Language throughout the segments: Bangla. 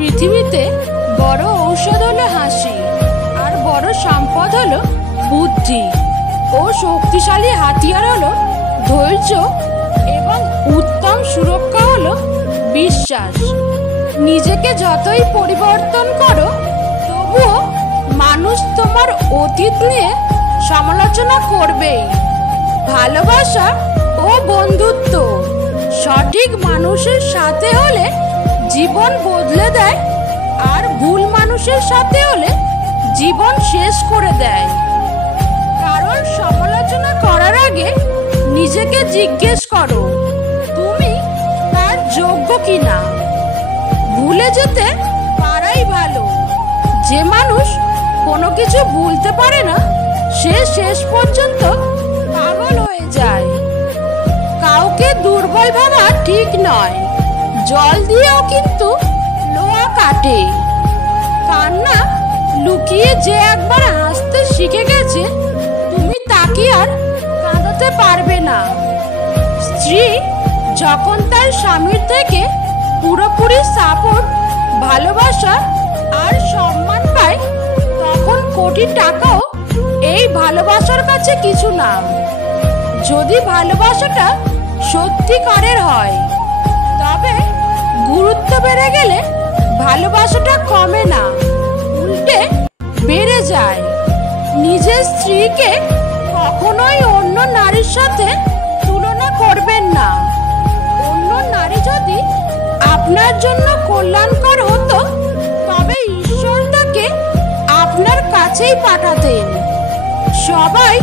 পৃথিবীতে বড় ঔষধ হলো হাসি, আর বড় সম্পদ হলো বুদ্ধি, ও শক্তিশালী হাতিয়ার হলো ধৈর্য, এবং উত্তম সুরক্ষা হলো বিশ্বাস। নিজেকে যতই পরিবর্তন করো, তবুও মানুষ তোমার অতীত নিয়ে সমালোচনা করবেই। ভালোবাসা ও বন্ধুত্ব সঠিক মানুষের সাথে হলে জীবন বদলে দেয়, আর ভুল মানুষের সাথে হলে জীবন শেষ করে দেয়। কারণ সমালোচনা করার আগে নিজেকে জিজ্ঞেস করো, তুমি তার যোগ্য কিনা। ভুলে যেতে পারাই ভালো। যে মানুষ কোনো কিছু ভুলতে পারে না, সে শেষ পর্যন্ত পাগল হয়ে যায়। কাউকে দুর্বল ভাবা ঠিক নয়, জল দিয়েও কিন্তু লোহা কাটে। কান্না লুকিয়ে যে একবার হাসতে শিখে গেছে, তুমি তাকে আর কাঁদাতে পারবে না। স্ত্রী যখন তার স্বামীর থেকে পুরোপুরি সাপোর্ট, ভালোবাসা আর সম্মান পায়, তখন কোটি টাকাও এই ভালোবাসার কাছে কিছু না। যদি ভালোবাসাটা সত্যিকারের হয়, তবে গুরুত্ব বেড়ে গেলে ভালোবাসাটা কমে না, উল্টে বেড়ে যায়। নিজের স্ত্রীকে কখনোই অন্য নারীর সাথে তুলনা করবেন না। অন্য নারী যদি আপনার জন্য কল্যাণকর হতো, তবে ঈশ্বর তাকে আপনার কাছেই পাঠাতেন। সবাই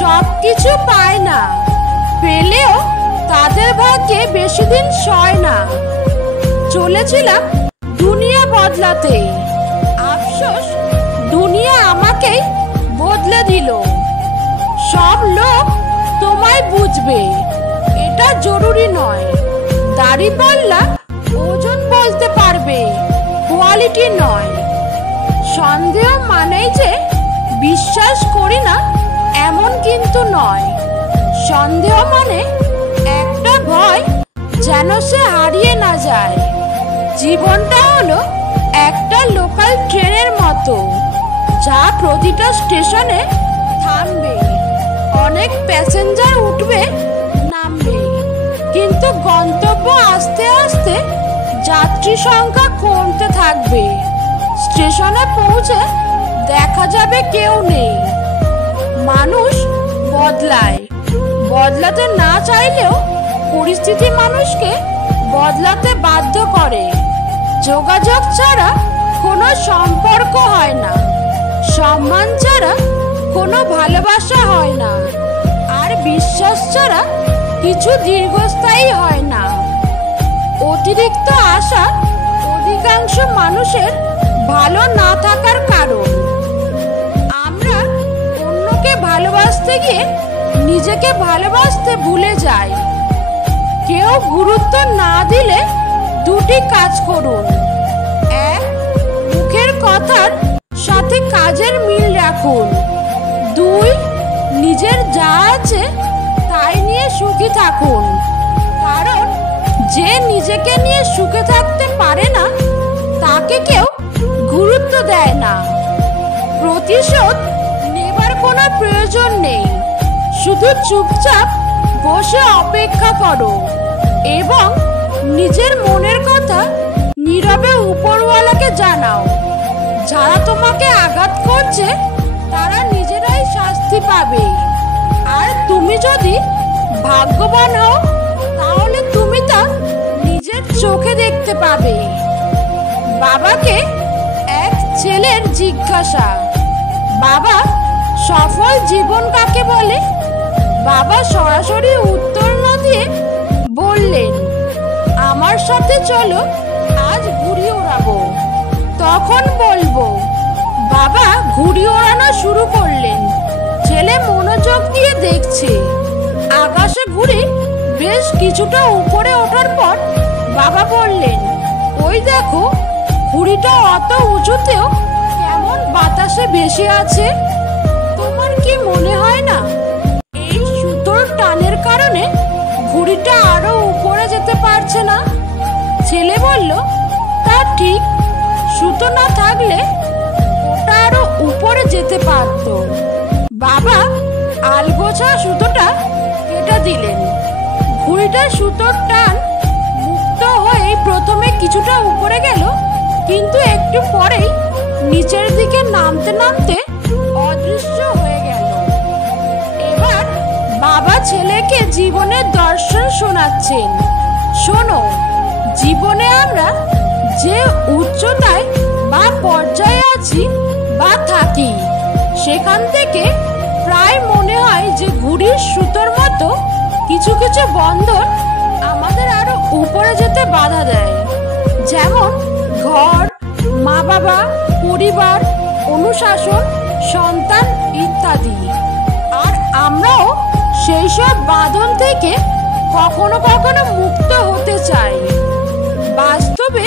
সবকিছু পায় না, পেলেও তাদের ভাগ্যে বেশি দিন সয় না। চলেছিলাম দুনিয়া বদলাতে, আফসোস দুনিয়া আমাকেই বদলে দিল। সব লোক তোমায় বুঝবে এটা জরুরি নয়। দাড়িপাল্লা ওজন বলতে পারবে, কোয়ালিটি নয়। সন্দেহ মানেই যে বিশ্বাস করি না এমন কিন্তু নয়। সন্দেহ মানে একটা ভয় যেন সে হারিয়ে না যায়। জীবনটা হলো একটা লোকাল ট্রেনের মতো, যা প্রতিটা স্টেশনে থামবে। অনেক প্যাসেঞ্জার উঠবে, নামবে, কিন্তু গন্তব্য আস্তে আস্তে যাত্রী সংখ্যা কমতে থাকবে। স্টেশনে পৌঁছে দেখা যাবে কেউ নেই। মানুষ বদলায়, বদলাতে না চাইলেও পরিস্থিতি মানুষকে বদলাতে বাধ্য করে। যোগাযোগ ছাড়া কোনো সম্পর্ক হয় না, সম্মান ছাড়া কোনো ভালোবাসা হয় না, আর বিশ্বাস ছাড়া কিছু দীর্ঘস্থায়ী হয় না। অতিরিক্ত আশা অধিকাংশ মানুষের ভালো না থাকার কারণ। আমরা অন্যকে ভালোবাসতে গিয়ে নিজেকে ভালোবাসতে ভুলে যাই। কেউ গুরুত্ব না দিলে দুটি কাজ করুন। এক, মুখের কথার সাথে কাজের মিল রাখুন। দুই, নিজের যা আছে তাই নিয়ে সুখী থাকুন। কারণ যে নিজেকে নিয়ে সুখে থাকতে পারে না, তাকে কেউ গুরুত্ব দেয় না। প্রতিশোধ নেবার কোনো প্রয়োজন নেই, শুধু চুপচাপ বসে অপেক্ষা করো এবং নিজের মনের কথা নীরবে উপরওয়ালাকে জানাও। যারা তোমাকে আঘাত করছে, তারা নিজেরাই শাস্তি পাবে। আর তুমি যদি ভাগ্যবান হও, তাহলে তুমি তা নিজের চোখে দেখতে পাবে। বাবাকে এক ছেলের জিজ্ঞাসা, বাবা, সফল জীবন কাকে বলে? বাবা সরাসরি উত্তর না দিয়ে বললেন, আমার সাথে চলো, আজ ঘুড়ি ওড়াবো, তখন বলবো। বাবা ঘুড়ি ওড়ানো শুরু করলেন। ছেলে মনোযোগ দিয়ে দেখছে। আকাশে ঘুড়ি বেশ কিছুটা উপরে ওঠার পর বাবা বললেন, ওই দেখো, ঘুড়িটা অত উঁচুতেও কেমন বাতাসে ভেসে আছে। তোমার কি মনে হয় না এই সুতোর টানের কারণে ঘুড়িটা আরো উপরে যেতে পারছে না? ছেলে বলল, তা ঠিক, থাকলে ওটা আরো উপরে যেতে পারত। বাবা আলগোছা সুতোটা কেটে দিলেন। ঘুড়িটার সুতোর টান মুক্ত হয়ে প্রথমে কিছুটা উপরে গেল, কিন্তু একটু পরেই নিচের দিকে নামতে নামতে অদৃশ্য হয়ে গেল। এবার বাবা ছেলেকে জীবনের দর্শন শোনাচ্ছেন। শোনো, জীবনে আমরা যে উচ্চতায় বা পর্যায়ে আছি বা থাকি, সেখান থেকে প্রায় মনে হয় যে ঘুড়ির সুতোর মতো কিছু কিছু বন্ধন আমাদের আরো উপরে যেতে বাধা দেয়। যেমন ঘর, মা বাবা, পরিবার, অনুশাসন, সন্তান ইত্যাদি। আর আমরাও সেই সব বাঁধন থেকে কখনো কখনো মুক্ত হতে চাই। বাস্তবে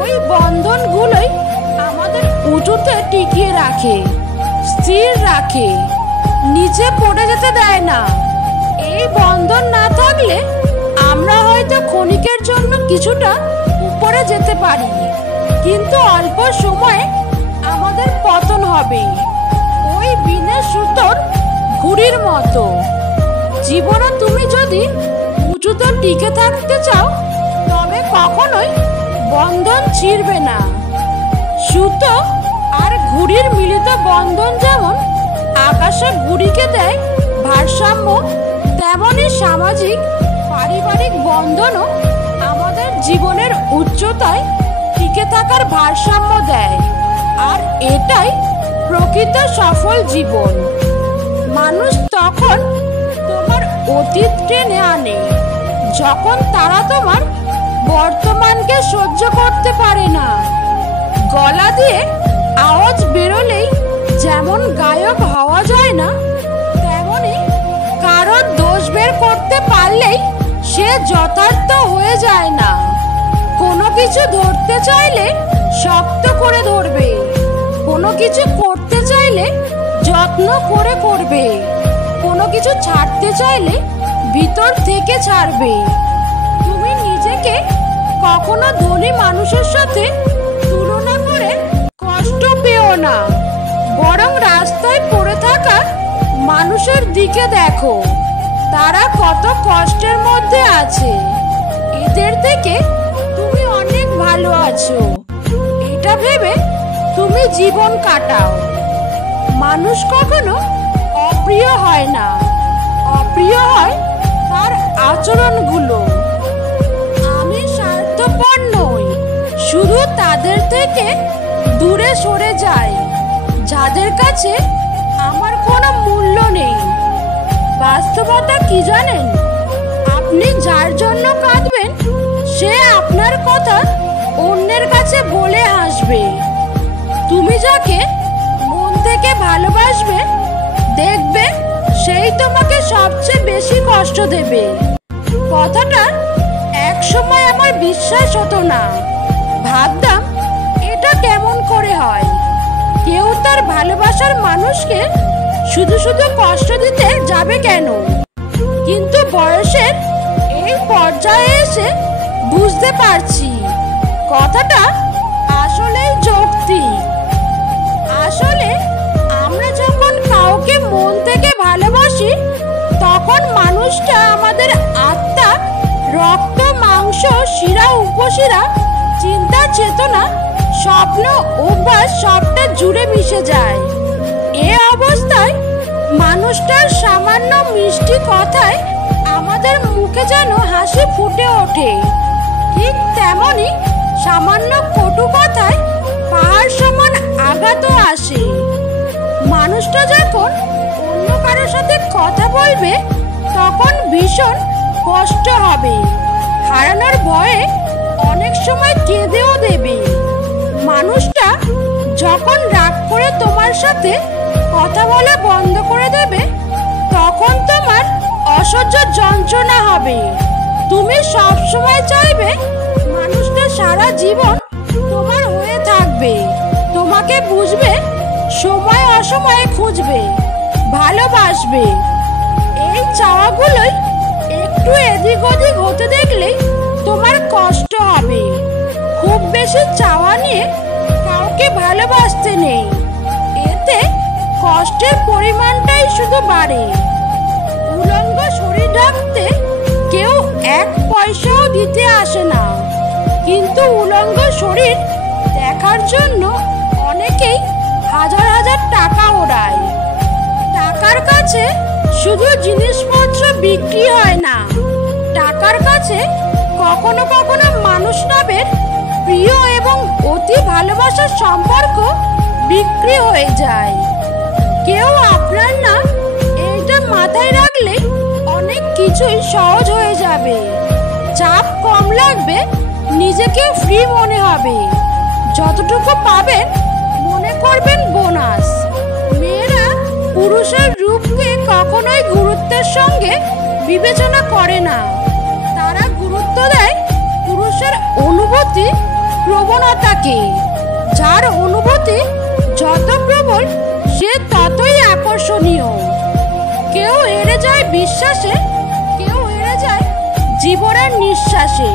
ওই বন্ধনগুলোই আমাদের উঁচুতে টিকিয়ে রাখে, স্থির রাখে, নিচে পড়ে যেতে দেয় না। এই বন্ধন না থাকলে আমরা হয়তো ক্ষণিকের জন্য কিছুটা উপরে যেতে পারি, কিন্তু অল্প সময়ে আমাদের পতন হবে, ওই বিনা সুতোর ঘুড়ির মতো। জীবনে তুমি যদি উঁচুতে টিকে থাকতে চাও, তবে কখনোই বন্ধন ছিঁড়বে না। সুতো আর ঘুড়ির মিলিত বন্ধন যেমন আকাশে ঘুড়িকে দেয় ভারসাম্য, তেমনই সামাজিক পারিবারিক বন্ধনও আমাদের জীবনের উচ্চতায় টিকে থাকার ভারসাম্য দেয়। আর এটাই প্রকৃত সফল জীবন। মানুষ তখন তোমার অতীত টেনে আনে যখন তারা তোমার বর্তমানকে সহ্য করতে পারে না। গলা দিয়ে আওয়াজ বেরোলেই যেমন গায়ক হওয়া যায় না, তেমনি কারোর দোষ বের করতে পারলেই সে যথার্থ হয়ে যায় না। কোনো কিছু ধরতে চাইলে শক্ত করে ধরবে, কোনো কিছু করতে চাইলে যত্ন করে করবে, কোনো কিছু ছাড়তে চাইলে ভিতর থেকে ছাড়বে। তুমি নিজেকে কখনো ধনী মানুষের সাথে তুলনা করে কষ্ট পেও না, বরং রাস্তায় পড়ে থাকা মানুষের দিকে দেখো, তারা কত কষ্টের মধ্যে আছে। এদের থেকে তুমি অনেক ভালো আছো, এটা ভেবে তুমি জীবন কাটাও। মানুষ কখনো অপ্রিয় হয় না, অপ্রিয় হয় তার আচরণগুলো। আমি স্বার্থপর নই, শুধু তাদের থেকে দূরে সরে যাই যাদের কাছে আমার কোনো মূল্য নেই। বাস্তবতা কি জানেন? আপনি যার জন্য কাঁদবেন, সে আপনার কথা অন্যের কাছে বলে হাসবে। তুমি যাকে মন থেকে ভালোবাসবে, দেখবে সেই তোমাকে সবচেয়ে বেশি কষ্ট দেবে। কথাটা এক সময় আমার বিশ্বাস হতো না। ভাবতাম এটা কেমন করে হয়, কেউ তার ভালোবাসার মানুষকে শুধু শুধু কষ্ট দিতে যাবে কেন? কিন্তু বয়সের এই পর্যায়ে এসে বুঝতে পারছি কথাটা আসলেই যৌক্তিক। আসলে আমরা যখন কাউকে মন থেকে ভালোবাসি, তখন মানুষটা আমাদের আত্মা, রক্ত, মাংস, শিরা, উপশিরা, চিন্তা, চেতনা, স্বপ্ন, অভ্যাস সবটা জুড়ে মিশে যায়। এ অবস্থায় মানুষটার সামান্য মিষ্টি কথায় আমাদের মুখে যেন হাসি ফুটে ওঠে। ঠিক তেমনি সামান্য কটু কথায় পাহাড় সমান আঘাতও আসে। মানুষটা যখন অন্য কারোর সাথে কথা বলবে, তখন ভীষণ কষ্ট হবে, হারানোর ভয়ে অনেক সময় কেঁদেও দেবে। মানুষটা যখন রাগ করে তোমার সাথে কথা বলা বন্ধ করে দেবে, তখন তোমার অসহ্য যন্ত্রণা হবে। তুমি সব সময় চাইবে মানুষটা সারা জীবন তোমার হয়ে থাকবে, তোমাকে বুঝবে, সময় অসময়ে খুঁজবে, ভালোবাসবে। এই চাওয়াগুলোই একটু এদিক ওদিক হতে দেখলেই তোমার কষ্ট হবে। খুব বেশি চাওয়া নিয়ে কাউকে ভালো ভালোবাসতে নেই, এতে কষ্টের পরিমাণটাই শুধু বাড়ে। উলঙ্গ শরীর ঢাকতে কেউ 1 পয়সাও দিতে আসে না, কিন্তু উলঙ্গ শরীর দেখার জন্য অনেকেই হাজার হাজার টাকা ওড়ায়। টাকার কাছে শুধু জিনিসপত্র বিক্রি হয় না, টাকার কাছে কখনো কখনো মানুষ নামের প্রিয় এবং অতি ভালোবাসার সম্পর্ক বিক্রি হয়ে যায়। কেউ আপনার না, এইটা মাথায় রাখলে অনেক কিছুই সহজ হয়ে যাবে। চাপ কম লাগবে, নিজেকে ফ্রি মনে হবে। যতটুকু পাবেন মনে করবেন বোনাস। মেয়েরা পুরুষের রূপকে কখনোই গুরুত্বের সঙ্গে বিবেচনা করে না, তারা গুরুত্ব দেয় পুরুষের অনুভূতি প্রবণতাকে। যার অনুভূতি যত প্রবল সে ততই আকর্ষণীয়। কেউ হেরে যায় বিশ্বাসে, কেউ হেরে যায় জীবনের নিঃশ্বাসে।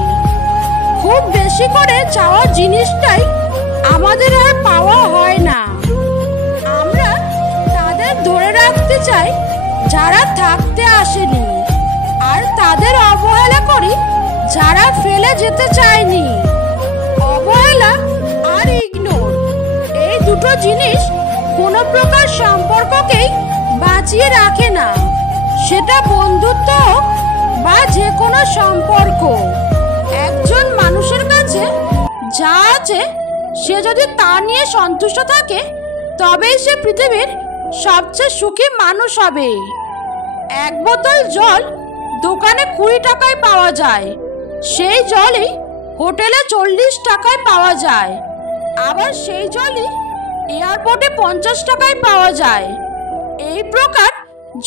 খুব বেশি করে চাওয়া জিনিসটাই আমাদের আর পাওয়া হয় না। আমরা তাদের ধরে রাখতে চাই যারা থাকতে আসেনি, আর তাদের অবহেলা করি যারা ফেলে যেতে চায়নি। অবহেলা আর ইগনোর, এই দুটো জিনিস কোনো প্রকার সম্পর্ককেই বাঁচিয়ে রাখে না, সেটা বন্ধুত্ব হোক বা যে কোনো সম্পর্ক। একজন মানুষের কাছে যা আছে সে যদি তা নিয়ে সন্তুষ্ট থাকে, তবেই সে পৃথিবীর সবচেয়ে সুখী মানুষ হবে। 1 বোতল জল দোকানে 20 টাকায় পাওয়া যায়, সেই জলই হোটেলে 40 টাকায় পাওয়া যায়, আবার সেই জলই এয়ারপোর্টে 50 টাকায় পাওয়া যায়। এই প্রকার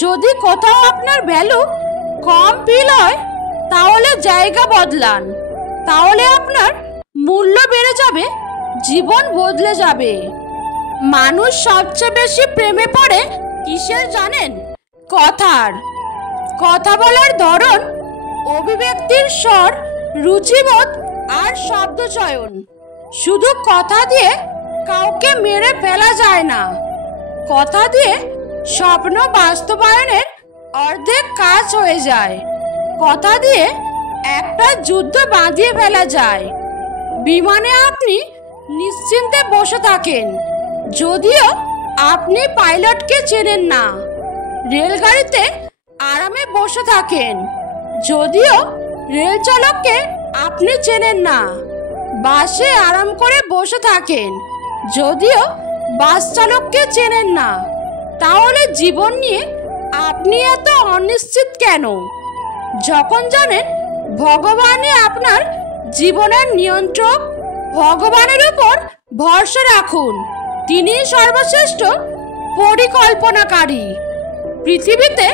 যদি কোথাও আপনার ভ্যালু কম ফিল হয়, তাহলে জায়গা বদলান, তাহলে আপনার মূল্য বেড়ে যাবে, জীবন বদলে যাবে। মানুষ সবচেয়ে বেশি প্রেমে পড়ে কিসের জানেন? কথার। কথা বলার ধরন, অভিব্যক্তির স্বর, রুচিবোধ আর শব্দচয়ন। শুধু কথা দিয়ে কাউকে মেরে ফেলা যায় না, কথা দিয়ে স্বপ্ন বাস্তবায়নের অর্ধেক কাজ হয়ে যায়। কথা দিয়ে একটা যুদ্ধ বাঁধিয়ে ফেলা যায়। বিমানে আপনি নিশ্চিন্তে বসে থাকেন, যদিও আপনি পাইলটকে চেনেন না। রেলগাড়িতে আরামে বসে থাকেন, যদিও রেল চালককে আপনি চেনেন না। বাসে আরাম করে বসে থাকেন, যদিও বাস চালককে চেনেন না। তাহলে জীবন নিয়ে আপনি এত অনিশ্চিত কেন? যখন জানেন ভগবানই আপনার জীবনের নিয়ন্ত্রক, ভগবানের উপর ভরসা রাখুন, তিনি সর্বশ্রেষ্ঠ পরিকল্পনাকারী। পৃথিবীতে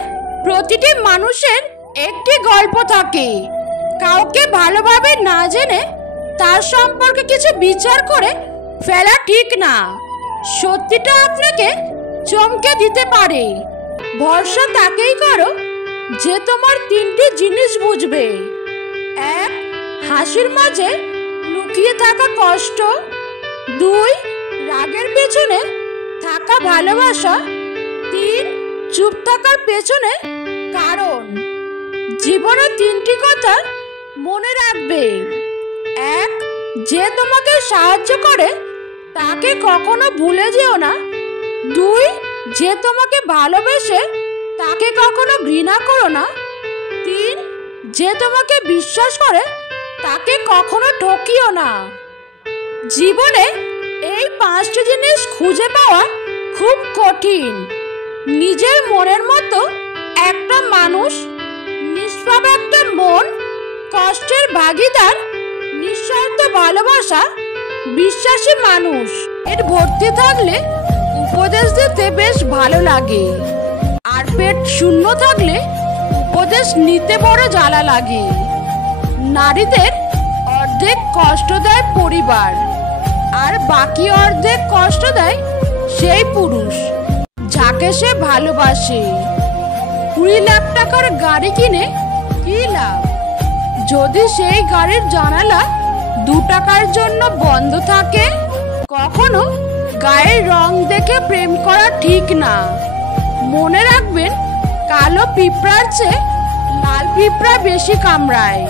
প্রতিটি মানুষের একটি গল্প থাকে। কাউকে ভালোভাবে না জেনে তার সম্পর্কে কিছু বিচার করে ফেলা ঠিক না। সত্যিটা আপনাকে চমকে দিতে পারে। ভরসা তাকেই করো যে তোমার 3টি জিনিস বুঝবে। 1. হাসির মাঝে লুকিয়ে থাকা কষ্ট। 2. রাগের পেছনে থাকা ভালোবাসা। 3. চুপ থাকার পেছনে কারণ। জীবনে 3টি কথা মনে রাখবে। 1. যে তোমাকে সাহায্য করে তাকে কখনো ভুলে যেও না। 2. যে তোমাকে ভালোবেসে তাকে কখনো ঘৃণা করো না। 3. যে তোমাকে বিশ্বাস করে তাকে কখনো ঠকিও না। জীবনে এই 5টি জিনিস খুঁজে পাওয়া খুব কঠিন। নিজের মনের মতো একটা মানুষ, নিষ্পাপ একটা মন, কষ্টের ভাগিদার, নিঃস্বার্থ ভালোবাসা, বিশ্বাসী মানুষ। এর ভর্তি থাকলে উপদেশ দিতে বেশ ভালো লাগে, আর পেট শূন্য থাকলে উপদেশ নিতে বড় জ্বালা লাগে। নারীদের অর্ধেক কষ্ট দেয় পরিবার, আর বাকি অর্ধেক কষ্ট দেয় সেই পুরুষ যাকে সে ভালোবাসে। 20 লাখ টাকার গাড়ি কিনে কি লাভ যদি সেই গাড়ির জানালা 2 টাকার জন্য বন্ধ থাকে? কখনো গাড়ি গায়ের রং দেখে প্রেম করা ঠিক না। মনে রাখবেন, কালো পিঁপড়ার চেয়ে লাল পিঁপড়া বেশি কামড়ায়।